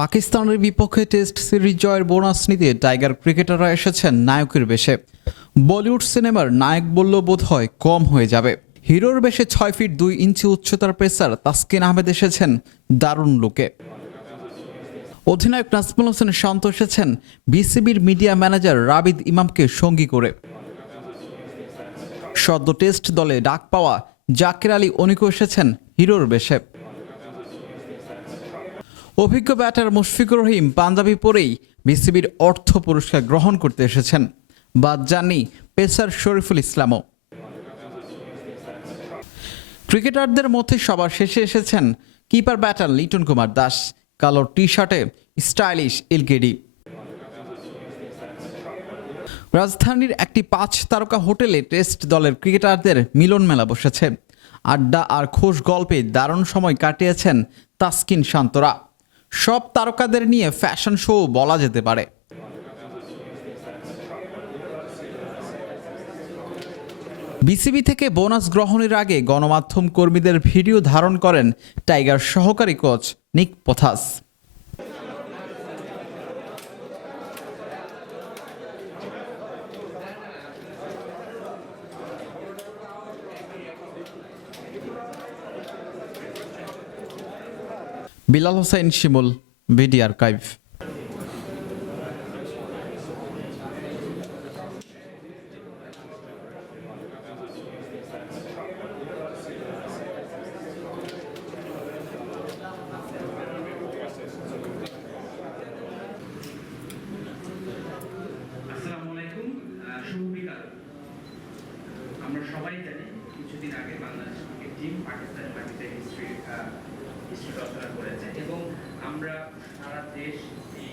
পাকিস্তানের বিপক্ষে test series জয়ের বোনাস নিতে টাইগার ক্রিকেটাররা এসেছেন নায়কের বেশে। বলিউড সিনেমার নায়ক বললেও বোধ হয় কম হয়ে যাবে। হিরোর বেশে 6 ফিট 2 ইঞ্চি উচ্চতার পেসার তাসকিন আহমেদ এসেছেন দারুণ লুকে। অধিনায়ক নাজমুল হোসেন শান্ত এসেছেন বিসিবির মিডিয়া ম্যানেজার রাবিদ ইমামকে সঙ্গী করে। সদ্য টেস্ট দলে ডাক পাওয়া জাকির আলী অনিকও এসেছেন হিরোর বেশে। অভিজ্ঞ ব্যাটার মুশফিকুর রহিম পাঞ্জাবি পরেই বিসিবির অর্থ পুরস্কার গ্রহণ করতে এসেছেন। বাদ যাননি পেসার শরীফুল ইসলামও। ক্রিকেটারদের মধ্যে সবার শেষে এসেছেন কিপার ব্যাটার লিটন কুমার দাস, কালো টি শার্টে স্টাইলিশ এলকেডি। রাজধানীর একটি 5 তারকা হোটেলে টেস্ট দলের ক্রিকেটারদের মিলন মেলা বসেছে। আড্ডা আর খোশ গল্পে দারুণ সময় কাটিয়েছেন তাসকিন শান্তরা। সব তারকাদের নিয়ে ফ্যাশন শো বলা যেতে পারে। বিসিবি থেকে বোনাস গ্রহণের আগে গণমাধ্যম কর্মীদের ভিডিও ধারণ করেন টাইগার সহকারী কোচ নিক পোথাস। বিলাল হোসেন শিমুল, ভিডি আর্কাইভ। আসসালামু আলাইকুম, শুভ বিকাল। আমরা সবাই জানি কিছুদিন আগে বাংলাদেশ ক্রিকেট টিম পাকিস্তানের মাটিতে হিস্ট্রি রচনা করেছে এবং আমরা সারা দেশ এই